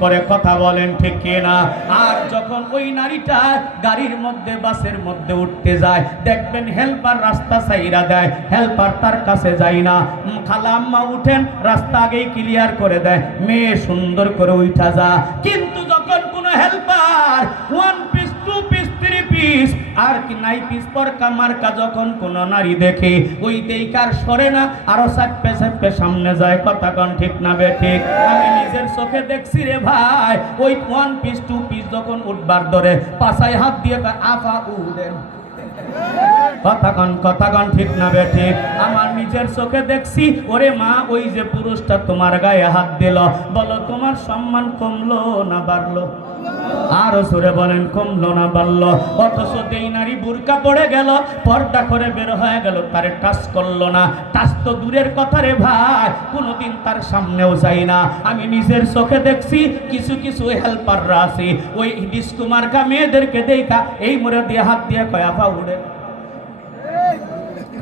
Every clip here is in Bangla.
করে কথা বলেন ঠিক কিনা? আর যখন ওই নারীটা গাড়ির মধ্যে, বাসের মধ্যে উঠতে যায়, দেখবেন হেল্পার রাস্তা সাইরা দেয়, হেল্পার তার কাছে যায় না। খালা আম্মা উঠেন, রাস্তা আগেই ক্লিয়ার করে দেয়, মেয়ে সুন্দর করে উঠা যা। কিন্তু যখন কোনো হেল্পার ওয়ান পিস আর কি নাই পিস পর কামার কা যখন কোনো নারী দেখে, ওই দেইকার সরে না, আরও সাপ্পে সাপ্পে সামনে যায়, কথা কন ঠিক না বে ঠিক? আমি নিজের চোখে দেখছি রে ভাই, ওই ওয়ান পিস টু পিস যখন উঠবার ধরে পাশায় হাত দিয়ে আফা উড়েন কথাগণ কথাগণ ঠিক না বে ঠিক। আমার নিজের চোখে দেখছি, ওরে মা, ওই যে পুরুষটা তোমার গায়ে হাত দিল। বলো, তোমার সম্মান কমলো না বাড়লো? আরও সুরে বলেন, কমলো না বাড়লো? অথচ দেই নারী বুরকা পড়ে গেল, পর্দা করে বের হয়ে গেল, তারে টাচ করল না। টাচ তো দূরের কথা রে ভাই, কোনোদিন তার সামনেও যাই না। আমি নিজের চোখে দেখছি, কিছু কিছু হেল্পাররা আছে। ওই ডিস্কুমার্কা মেয়েদেরকে দেখা, এই মোড়ে দিয়ে হাত দিয়ে কয়া পা উড়ে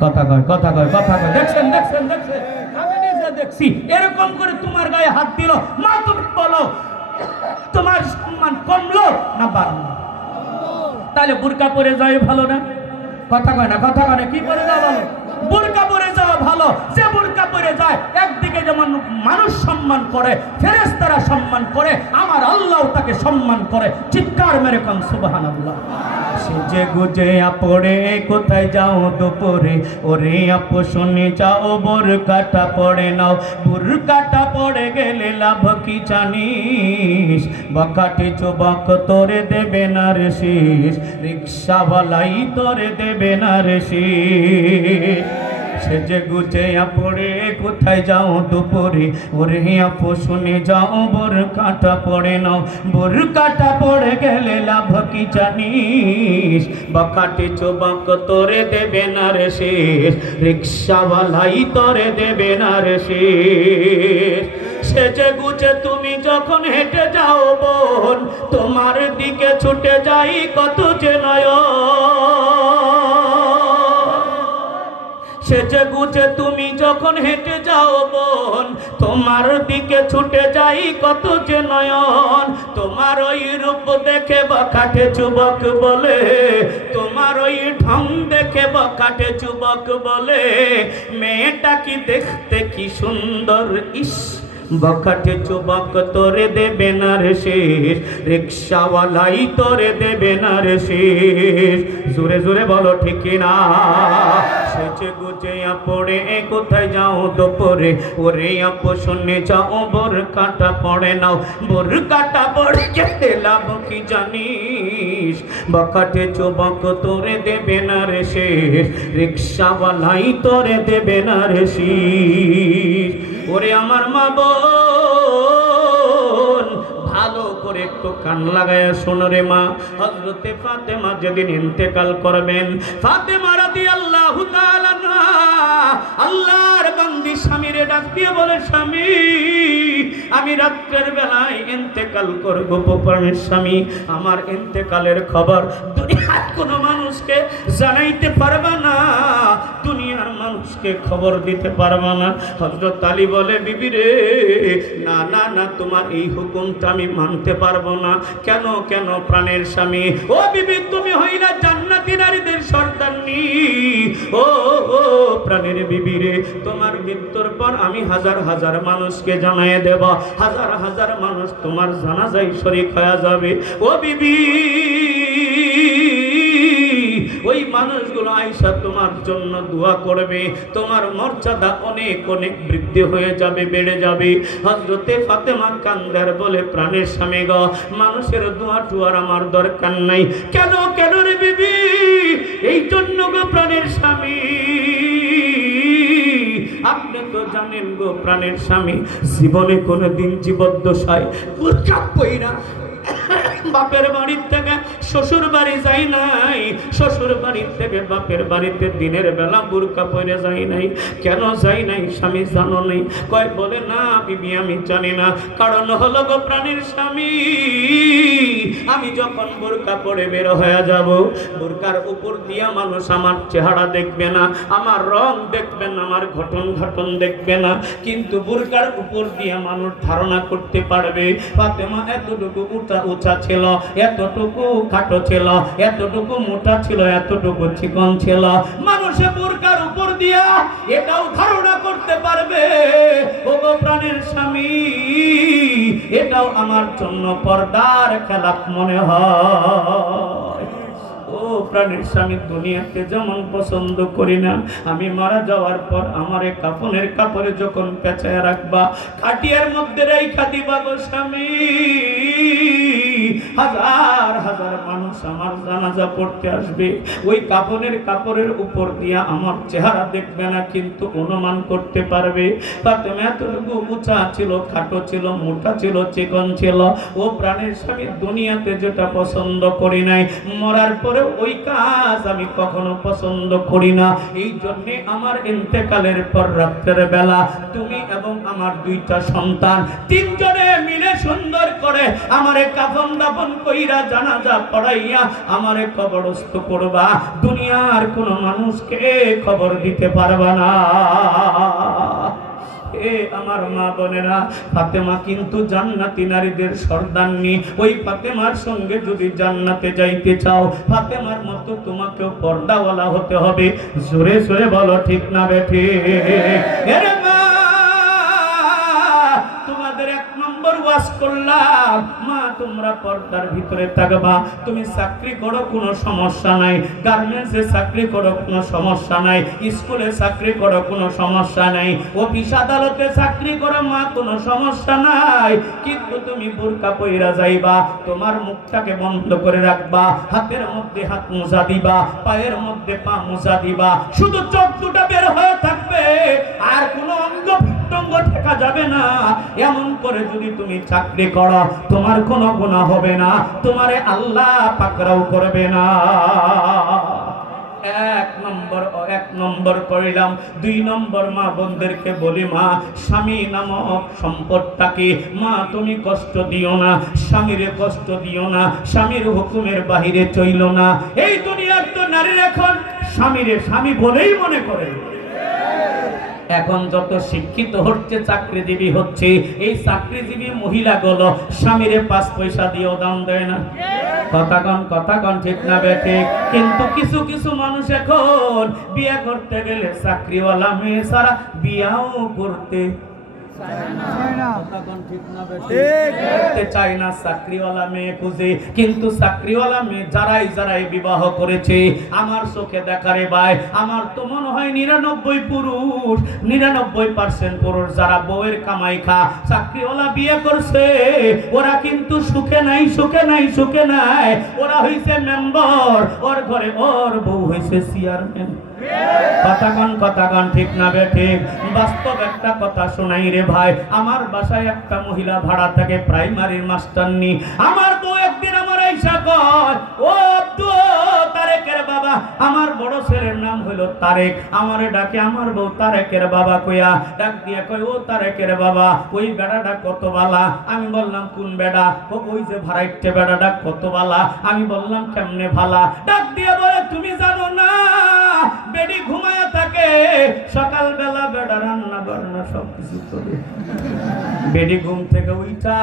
কথা কয় কথা কয় কথা কয়। দেখছেন দেখছেন দেখছেন। দেখছি। এরকম করে তোমার গায়ে হাত দিল, মা তুমি বলো, তোমার সম্মান কমলো না বাড়লো? তাহলে বুরকা পরে যাওয়াই ভালো না? কথা কয় না, কথা কয় না, কি পরে যাওয়া ভালো? বুরকা পরে যাওয়া ভালো। যে বুরকা পরে যায়, একদিকে যেমন মানুষ সম্মান করে, ফেরেশতারা সম্মান করে, আমার আল্লাহ তাকে সম্মান করে। চিৎকার মেরে কম সুবহানাল্লাহ। সেজে গুজে আপরে কোথায় যাও দুপুরে? ওরে আপু শুনে যাও বোর কাটা পড়ে নাও। বোর কাটা পড়ে গেলে লাভ কি জানিস? বকাটি চোবক তোরে দেবে না রে শেষ। রিক্সাওয়ালাই তোরে দেবে না রে শেষ। সেজে গুজে পড়ে কোথায় যাও দুপুরে? ওরে আপু, শুনে যাও, বোর কাটা পড়ে নাও। বোর কাটা পড়ে গেলে লাভ কি জানিস? বকাটে চোবাক তোরে দেবে না রে শেষ। রিক্সাওয়ালাই তোরে দেবে না রে শেষ। সেজে গুজে তুমি যখন হেঁটে যাও বোন, তোমার দিকে ছুটে যাই কত যে নয় গুজে তুমি যখন হেঁটে যাও বোন, তোমার দিকে ছুটে যাই কত যে নয়ন। তোমার ওই রূপ দেখে বকাটে যুবক বলে, তোমার ওই ঢং দেখে বকাটে যুবক বলে, মেয়েটা কি দেখতে কি সুন্দর, ইস! বকাটে চুবক তোরে দেবে না রে শেষ। রিক্সাওয়ালাই তোরে দেবে না রে শেষ। জোরে জোরে বলো ঠিক না? সেচে গুজে পড়ে এ কোথায় যাও দুপুরে? ওরে আপু শুনে যাও বোর কাটা পড়ে নাও। বোর কাটা পড়ে যেতে লাভ কি জানিস? বকাটে চুবক তোরে দেবে না রে শেষ। রিক্সাওয়ালাই তোরে দেবে না রে শেষ। ওরে আমার মা বোন, ভালো করে একটু কান লাগায় শোনো রে মা। হজরতে ফাতেমা যেদিন ইন্তেকাল করবেন, ফাতেমা রাদি আল্লাহ আল্লাহর বান্দি স্বামীরে ডাক দিয়ে বলে, স্বামী, আমি রাত্রের বেলায় ইন্তেকাল করব গোপনের স্বামী। আমার ইন্তেকালের খবর দুনিয়ার কোনো মানুষকে জানাইতে পারবা না। মানুষকে খবর দিতে পারবা না। হজরত আলী বলে, বিবি রে, না না না, তোমার এই হুকুমটা আমি মানতে পারব না। কেন কেন প্রাণের স্বামী? ও বিবি, তুমি হইলা জান্নাতি নারীদের সর্দারনি। ও ও, প্রাণের বিবি রে, তোমার মৃত্যুর পর আমি হাজার হাজার মানুষকে জানাই দেব। হাজার হাজার মানুষ তোমার জানাজাই শরীক হয়ে যাবে। ও বিবি ওই মানুষগুলো আইসা তোমার জন্য দোয়া করবে। তোমার মর্যাদা অনেক অনেক বৃদ্ধি হয়ে যাবে, বেড়ে যাবে। হজরতে ফাতেমা কান্দার বলে প্রাণের স্বামী গ, মানুষের দোয়া টুয়ার আমার দরকার নাই। কেন কেন রে বিবি? এই জন্য গো প্রাণের স্বামী। আপনি তো জানেন গো প্রাণের স্বামী জীবনে কোনো দিন জীবদ্দশায় বুঝা পইরা বাপের বাড়ির থেকে শ্বশুর বাড়ি যাই নাই, শ্বশুর বাড়ির থেকে বাপের বাড়িতে দিনের বেলা বুরকা পরে যাই নাই। কেন যাই নাই স্বামী জানো নেই? কয়, বলে, না, বিবি, আমি জানি না। কারণ হলো গো প্রাণীর স্বামী। আমি যখন বোরকা পরে বের হয়ে যাব, বোরকার উপর দিয়া মানুষ আমার চেহারা দেখবে না, আমার রং দেখবে না, আমার ঘটন ঘটন দেখবে না, কিন্তু বোরকার উপর দিয়া মানুষ ধারণা করতে পারবে, ফাতেমা এতটুকু উঁচা উঁচা ছিল, এতটুকু খাটো ছিল, এতটুকু মোটা ছিল, এতটুকু চিকন ছিল। মানুষে বোরকার উপর দিয়া এটাও ধারণা করতে পারবে ও প্রাণের স্বামী। এটাও আমার জন্য পর্দার খেলাপ মনে হয়। ও প্রাণের স্বামী, দুনিয়াতে যেমন পছন্দ করি না, আমি মারা যাওয়ার পর আমার কাপনের কাপড়ে যখন পেঁচায় রাখবা, খাটিয়ার মধ্যে রেখা দিবা গো স্বামী। হাজার হাজার মানুষ আমার জানাজা পড়তে আসবে। ওই কাপনের কাপড়ের উপর দিয়া আমার চেহারা দেখবে না, কিন্তু অনুমান করতে পারবে। তাতে এতটুকু উঁচা ছিল, খাটো ছিল, মোটা ছিল, চিকন ছিল। ও প্রাণের স্বামী দুনিয়াতে যেটা পছন্দ করি নাই, মরার পরে ওই কাজ আমি কখনো পছন্দ করি না। এই জন্যে আমার ইন্তেকালের পর রাত্রের বেলা তুমি এবং আমার দুইটা সন্তান তিনজনে মিলে সুন্দর করে আমারে কাফন দাপন কইরা জানাজা পড়াইয়া আমারে কবরস্থ করবা। দুনিয়ার কোন মানুষকে খবর দিতে পারবা না। আমার মা বোনেরা, ফাতেমা কিন্তু জান্নাতি নারীদের সর্দান্নি ওই ফাতেমার সঙ্গে যদি জান্নাতে যাইতে চাও, ফাতেমার মতো তোমাকেও পর্দাওয়ালা হতে হবে। জোরে জোরে বলো, ঠিক না বেঠে ওয়াজ করলাম মা তোমরা পর্দার ভিতরে থাকবা, তুমি চাকরি করো, কোনো সমস্যা নাই। গার্মেন্টসে চাকরি করো, কোনো সমস্যা নাই। স্কুলে চাকরি করো, কোনো সমস্যা নাই। অফিস আদালতে চাকরি করো, মা, কোনো সমস্যা নাই। কিন্তু তুমি বোরকা পইরা যাইবা, তোমার মুখটাকে বন্ধ করে রাখবা, হাতের মধ্যে হাত মোজা দিবা, পায়ের মধ্যে পা মোজা দিবা। শুধু চোখ দুটা বের হয়ে থাকবে, আর কোনো ঠেকা যাবে না। এমন করে যদি তুমি চাকরি করো, তোমার কোনো গুণা হবে না, তোমারে আল্লাহ পাকড়াও করবে না। এক নম্বর ও এক নম্বর করিলাম দুই নম্বর মা বোনদেরকে বলি, মা, স্বামী নামক সম্পদটাকে মা, তুমি কষ্ট দিও না, স্বামীরে কষ্ট দিও না, স্বামীর হুকুমের বাহিরে চইল না। এই দুনিয়ার তো নারীর এখন স্বামীরে স্বামী বলেই মনে করে। এখন যত শিক্ষিত হচ্ছে, চাকরিজীবী হচ্ছে, এই চাকরিজীবী মহিলাগুলো স্বামীরে পাঁচ পয়সা দিয়েও দাম দেয় না। কথাগণ কথাগণ ঠিক না বেঠে কিন্তু কিছু কিছু মানুষ এখন বিয়ে করতে গেলে চাকরিওয়ালা মেয়ে ছাড়া বিয়াও করতে ওরা কিন্তু সুখে নাই সুখে নাই সুখে নাই। ওরা হইছে মেম্বার ওর ঘরে ওর বউ হইছে চেয়ারম্যান কথা কন কথা ঠিক না বে ঠিক? বাস্তব একটা কথা শোনাই রে ভাই। আমার বাসায় একটা মহিলা ভাড়া থাকে প্রাইমারির মাস্টার নি। আমার বউ একদিন আমার আইসা কয়, ও তারেকের বাবা। আমার বড় ছেলের নাম হলো তারেক। আমারে ডাকে, আমার বউ তারেকের বাবা ডাক দিয়ে ও তারেকের বাবা, ওই বেড়াটা কত বালা? আমি বললাম, কোন বেড়া? ও ওই যে ভাড়াইটে বেড়াটা কত বালা? আমি বললাম, কেমনে ভালা? ডাক দিয়ে বলে, তুমি জানো না বেডি ঘুমায় থাকে সকাল বেলা বেড়া রান্না বান্না সব কিছু করে। বেডি ঘুম থেকে উইটা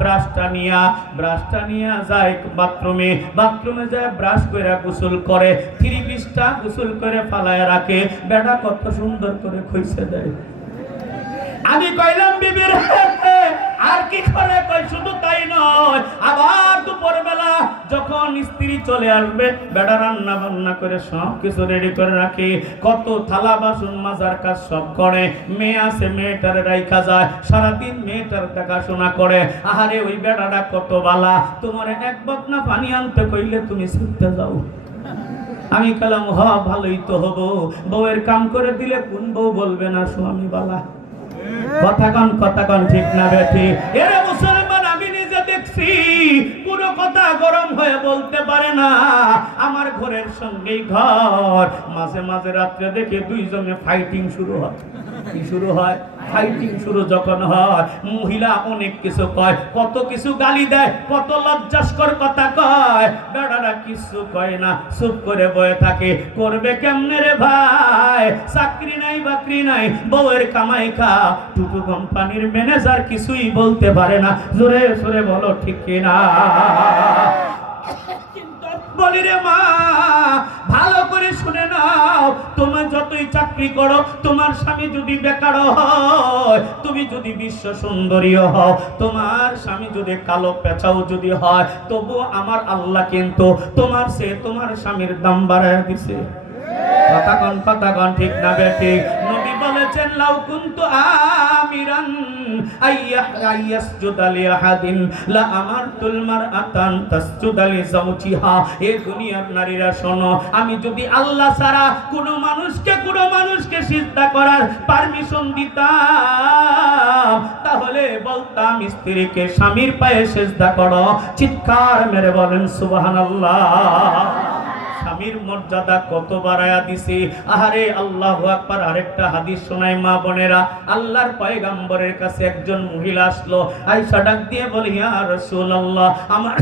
ব্রাশটা নিয়া ব্রাশটা নিয়া যায় বাথরুমে। বাথরুমে যায় ব্রাশ করে গোসল করে, থ্রি পিসটা গোসল করে ফালায় রাখে। বেড়া কত সুন্দর করে খুঁজছে দেয়। আমি কইলাম বিবির আর কি করে? কই, শুধু তাই নয়। আবার দুপুর বেলা যখন স্ত্রী চলে আসবে বেড়া রান্না বান্না করে সব কিছু রেডি করে রাখে। কত থালা বাসন মাজার কাজ সব করে। মেয়ে আছে, মেয়েটার রাইখা যায়। সারাদিন মেয়েটার দেখাশোনা করে। আহারে, ওই বেড়াটা কত বালা। তোমার এক বকনা পানি আনতে কইলে তুমি ছুটতে যাও। আমি কালাম হ, ভালোই তো হব। বউয়ের কাম করে দিলে কোন বউ বলবে না, স্বামী বালা? কথা কন কথা কন ঠিক না বেঠি। এরে মুসলমান, আমি নিজে দেখছি, কোনো কথা গরম হয়ে বলতে পারে না। আমার ঘরের সঙ্গেই ঘর। মাঝে মাঝে রাত্রে দেখে দুইজনে ফাইটিং শুরু হয়। কি শুরু হয়? ফাইটিং শুরু যখন হয়, মহিলা অনেক কিছু কয়, কত কিছু গালি দেয়, কত লজ্জাস্কর কথা কয়। বেড়ারা কিছু কয় না, চুপ করে বয়ে থাকে, করবে কেমনে রে ভাই? চাকরি নাই, বাকরি নাই, বউয়ের কামাই খা। টুটু কোম্পানির ম্যানেজার কিছুই বলতে পারে না। জোরে সোরে বলো, ঠিক কিনা? বলি রে মা, ভালো করে শুনে নাও। তোমার যতই চাকরি করো, তোমার স্বামী যদি বেকার হয়, তুমি যদি বিশ্ব সুন্দরী হও, তোমার স্বামী যদি কালো পেঁচাও যদি হয়, তবু আমার আল্লাহ কিন্তু তোমার সে তোমার স্বামীর দাম বাড়ায় দিছে। কথা কন কথা কন ঠিক না বেঠিক নবী বলেছেন, লাউ কুনতু আমিরান আমি যদি আল্লাহ ছাড়া কোনো মানুষকে কোনো মানুষকে সিজদা করার পারমিশন দিতাম, তাহলে বলতাম, স্ত্রীকে স্বামীর পায়ে সিজদা করো। চিৎকার মেরে বলেন, সুবহানাল্লাহ। স্বামীর মর্যাদা কত বাড়ায়া দিছে? আহারে আল্লাহ আকবার, আরেকটা হাদিস শোনায় মা বোনেরা। আল্লাহর পয়গাম্বরের কাছে একজন মহিলা আসলো। আয়েশা ডাক দিয়ে বলে, ইয়া রাসূলুল্লাহ, আমার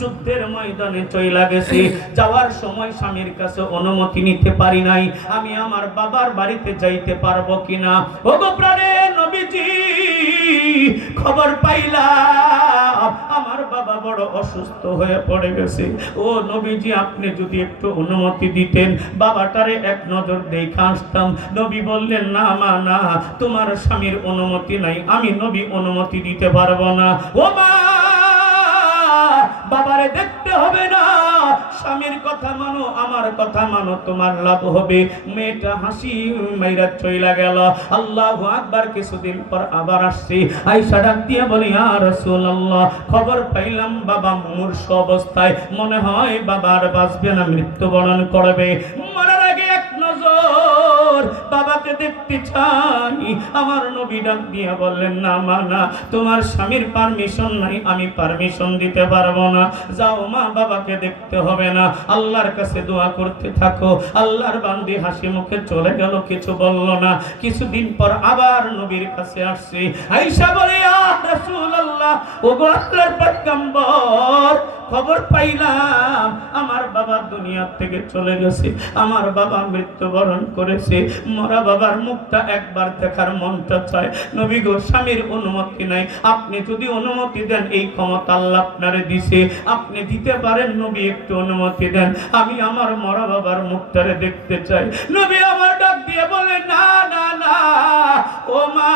যুদ্ধের ময়দানে চইলা গেছে। যাওয়ার সময় স্বামীর কাছে অনুমতি নিতে পারি নাই। আমি আমার বাবার বাড়িতে যাইতে পারব কিনা? ওগো প্রাণে নবীজি, খবর পাইলাম, আমার বাবা বড় অসুস্থ হয়ে পড়ে গেছে। ও নবীজি, আপনি যদি একটু অনুমতি দিতেন। বাবাটারে এক নজর দেখে আসতাম। নবী বললেন, না, মা, না, তোমার স্বামীর অনুমতি নাই। আমি নবী অনুমতি দিতে পারব না। ও মা, বাবারে দেখতে হবে না। স্বামীর কথা মানো, আমার কথা মানো, তোমার লাভ হবে। মেয়েটা হাসি মাইরা চইলা গেল। আল্লাহু আকবার কিছুদিন পর আবার আসছি। আইসা ডাক দিয়ে বলি আর খবর পাইলাম বাবা মূর্ষ অবস্থায়। মনে হয় বাবার বাঁচবে না, মৃত্যুবরণ করবে। মরার আগে এক নজর বাবাকে দেখতে চাই। আমার নবী ডাক দিয়ে বললেন, না, মা, না, তোমার স্বামীর পারমিশন নাই, আমি পারমিশন দিতে পারব না। যাও মা, বাবাকে দেখতে হবে না। আল্লাহর কাছে দোয়া করতে থাকো। আল্লাহর বান্দি হাসি মুখে চলে গেল, কিছু বলল না। কিছুদিন পর আবার নবীর কাছে আসছি। আইসা বলে রাসূলুল্লাহ ও গো আল্লাহর পয়গম্বর খবর পাইলাম, আমার বাবা দুনিয়ার থেকে চলে গেছে, আমার বাবা মৃত্যুবরণ করেছে, মরা বাবার মুখটা একবার দেখার মনটা চায়। নবী গো, স্বামীর অনুমতি নাই। আপনি যদি অনুমতি দেন, এই ক্ষমতা আল্লাহ আপনারে দিছে। আপনি দিতে পারেন, নবী একটু অনুমতি দেন। আমি আমার মরা বাবার মুখটারে দেখতে চাই। নবী আমার ডাক দিয়ে বলে, না না না, ও মা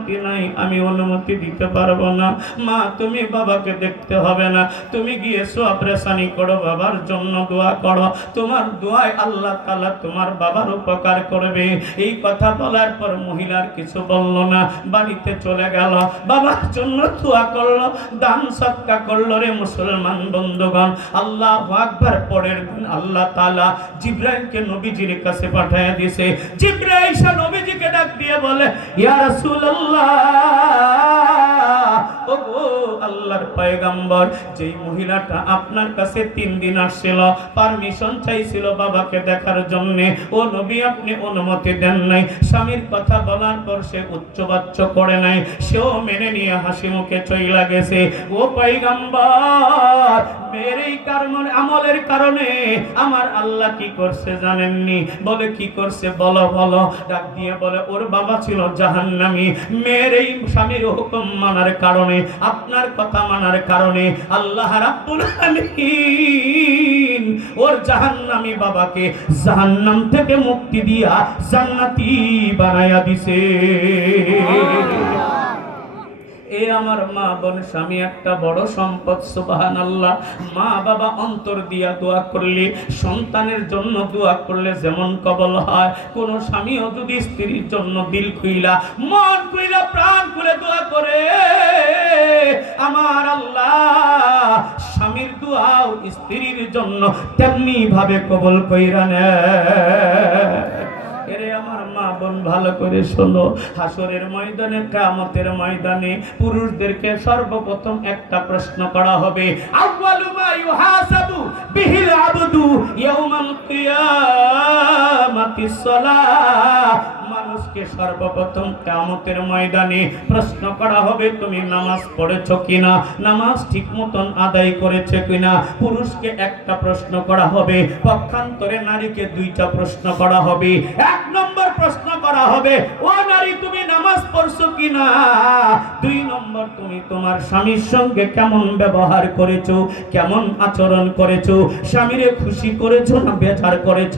অনুমতি নাই, আমি অনুমতি দিতে পারব না। মা, তুমি বাবাকে দেখতে হবে না। তুমি গিয়েছো অপারেশানি করো, বাবার জন্য দোয়া করো। তোমার দোয়ায় আল্লাহ তাআলা তোমার বাবার উপকার করবে। এই কথা বলার পর মহিলার কিছু বলল না। বাড়িতে চলে গেল। বাবার জন্য দোয়া করল, দান সৎকা করল রে মুসলমান বন্ধুগণ। আল্লাহ আকবার, পরের দিন আল্লাহ তাআলা জিব্রাইলকে নবীজির কাছে পাঠিয়ে দিয়েছে। জিব্রাইল নবীজিকে ডাক দিয়ে বলে, ইয়া রাসূলুল্লাহ আল্লাহ। ওগো আল্লাহর পয়গাম্বর, যেই মহিলাটা আপনার কাছে তিন দিন আসছিল পারমিশন চাইছিল বাবাকে দেখার জন্য, ও নবী আপনি অনুমতি দেন নাই। স্বামীর কথা বলার পর সে উচ্চবাচ্য করে নাই, সেও মেনে নিয়ে হাসি মুখে চইলা গেছে। ও মেরেই কারণে, আমলের কারণে আমার আল্লাহ কি করছে জানেননি? বলে, কি করছে? বলো বলো। ডাক দিয়ে বলে, ওর বাবা ছিল জাহান্নামী। মেয়ের এই স্বামীর হুকুম মানার কারণে আপনার কথা মানার কারণে আল্লাহ রাব্বুল আলামিন ওর জাহান্নামী বাবাকে জাহান্নাম থেকে মুক্তি দিয়া জান্নাতি বানায়া দিছে। এ আমার মা বোন স্বামী একটা বড় সম্পদ সুবাহান আল্লাহ মা বাবা অন্তর দিয়া দোয়া করলে সন্তানের জন্য দোয়া করলে যেমন কবল হয় কোন স্বামীও যদি স্ত্রীর জন্য দিল খুইলা মন খুইলা প্রাণ খুলে দোয়া জন্য তেমনি ভাবে কবল কইরা এরে আমার ভালো করে শোনো। হাসরের ময়দানে কামতের ময়দানে পুরুষদেরকে সর্বপ্রথম একটা প্রশ্ন করা হবে। আউয়ালু মা ইউহাসাবু বিহিল আবদু মানুষকে সর্বপ্রথম কামতের ময়দানে প্রশ্ন করা হবে, তুমি নামাজ পড়েছো কিনা? নামাজ ঠিক মতন আদায় করেছে কিনা? পুরুষকে একটা প্রশ্ন করা হবে, পক্ষান্তরে নারীকে দুইটা প্রশ্ন করা হবে। এক নম্বর প্রশ্ন করা হবে, ও নারী, তুমি নামাজ পড়ছো কিনা? দুই নম্বর, তুমি তোমার স্বামীর সঙ্গে কেমন ব্যবহার করেছ? কেমন আচরণ করেছ? স্বামীরে খুশি করেছ না বেজার করেছ?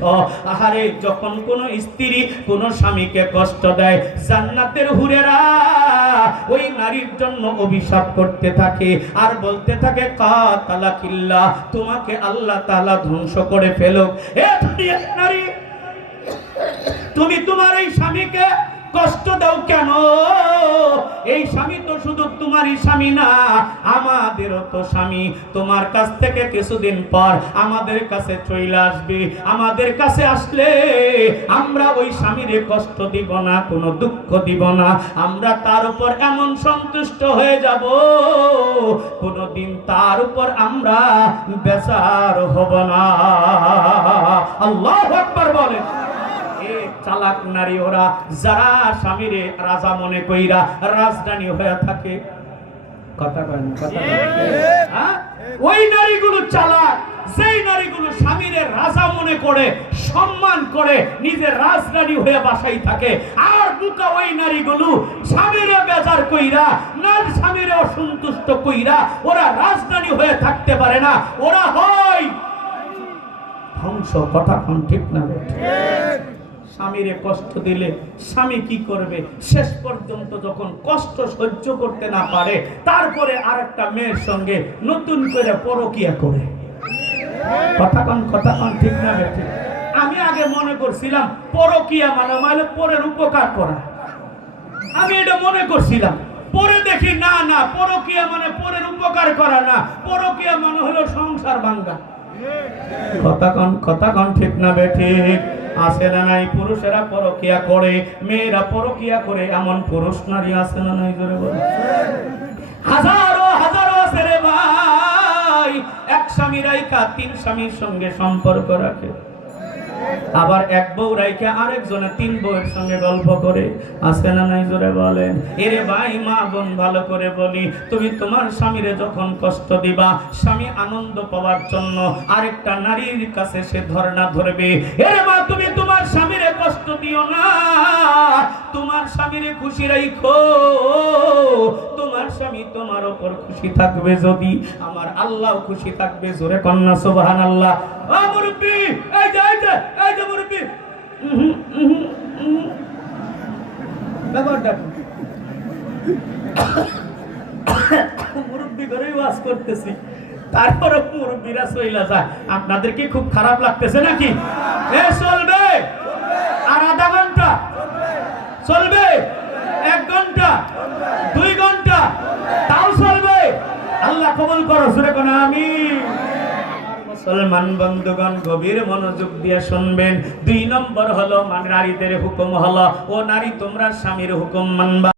আহারে, যখন কোনো স্ত্রী কোনো স্বামীকে কষ্ট দেয়। জান্নাতের হুরেরা ওই নারীর জন্য অভিশাপ করতে থাকে আর বলতে থাকে, কাতালা কিল্লা, তোমাকে আল্লাহ তালা ধ্বংস করে ফেলো এ নারী, তুমি তোমার এই স্বামীকে কষ্ট দাও কেন? এই স্বামী তো শুধু তোমারই স্বামী না, আমাদেরও তো স্বামী। তোমার কাছ থেকে কিছুদিন পর আমাদের কাছে চলে আসবে। আমাদের কাছে আসলে আমরা ওই স্বামীরে কষ্ট দিব না, কোনো দুঃখ দিব না। আমরা তার উপর এমন সন্তুষ্ট হয়ে যাব, কোনোদিন তার উপর আমরা বেচার হব না। আল্লাহ আকবার বলেন। চালাক নারী ওরা যারা স্বামীরে রাজা মনে কইরা রাজধানী হয়ে থাকে কথা কয় না কথা। হ্যাঁ? ওই নারীগুলো চালাক যেই নারীগুলো স্বামীরে রাজা মনে করে সম্মান করে নিজের রাজধানী হয়ে বাসাই থাকে আর বুকা ওই নারীগুলো স্বামীরে বেজার কইরা নার স্বামীরে অসন্তুষ্ট কইরা ওরা রাজধানী হয়ে থাকতে পারে না ওরা হয় ধ্বংস কথা কোন ঠিক না? স্বামীরে কষ্ট দিলে স্বামী কি করবে? শেষ পর্যন্ত যখন কষ্ট সহ্য করতে না পারে, তারপরে আরেকটা মেয়ের সঙ্গে নতুন করে পরকিয়া করে। কথা কন কথা কন, ঠিক না বেঠিক? আমি আগে মনে করছিলাম পরকিয়া মানে মানে পরের উপকার করা। আমি এটা মনে করছিলাম। পরে দেখি না না, পরকিয়া মানে পরের উপকার করা না। পরকিয়া মানে হলো সংসার ভাঙ্গা। কথা কন কথা কন, ঠিক না বেঠিক আছে না নাই, পুরুষেরা পরকিয়া করে, মেয়েরা পরকিয়া করে, এমন পুরুষ নারী আসে না নাই করে হাজারো হাজারো ছেলে ভাই, এক স্বামী কা তিন স্বামীর সঙ্গে সম্পর্ক রাখে। আবার এক বউ রাইকে আরেকজনে তিন বউয়ের সঙ্গে গল্প করে। আজকে না নাই জোরে বলেন, এরে ভাই, মা বোন, ভালো করে বলি, তুমি তোমার স্বামীরে যখন কষ্ট দিবা, স্বামী আনন্দ পাওয়ার জন্য আরেকটা নারীর কাছে সে ধরনা ধরবে। এরে মা, তুমি তোমার স্বামীরে কষ্ট দিও না। তোমার স্বামীরে খুশি রাইখো। তোমার স্বামী তোমার ওপর খুশি থাকবে যদি। আমার আল্লাহ খুশি থাকবে, জোরে কন্যা সুবহান আল্লাহ মুরব্বি, এই যে এই যে এই যে ওয়াজ করতেছি। তারপরে মুরব্বিরা চইলা যায়। আপনাদের কি খুব খারাপ লাগতেছে নাকি? চলবে। চলবে? এক ঘণ্টা, দুই ঘণ্টা, তাও চলবে? আল্লাহ কবল করো সুরে কোন আমি মুসলমান বন্ধুগণ, গভীর মনোযোগ দিয়ে শুনবেন। দুই নম্বর হলো নারীদের হুকুম হলো, ও নারী তোমরা স্বামীর হুকুম মানবা।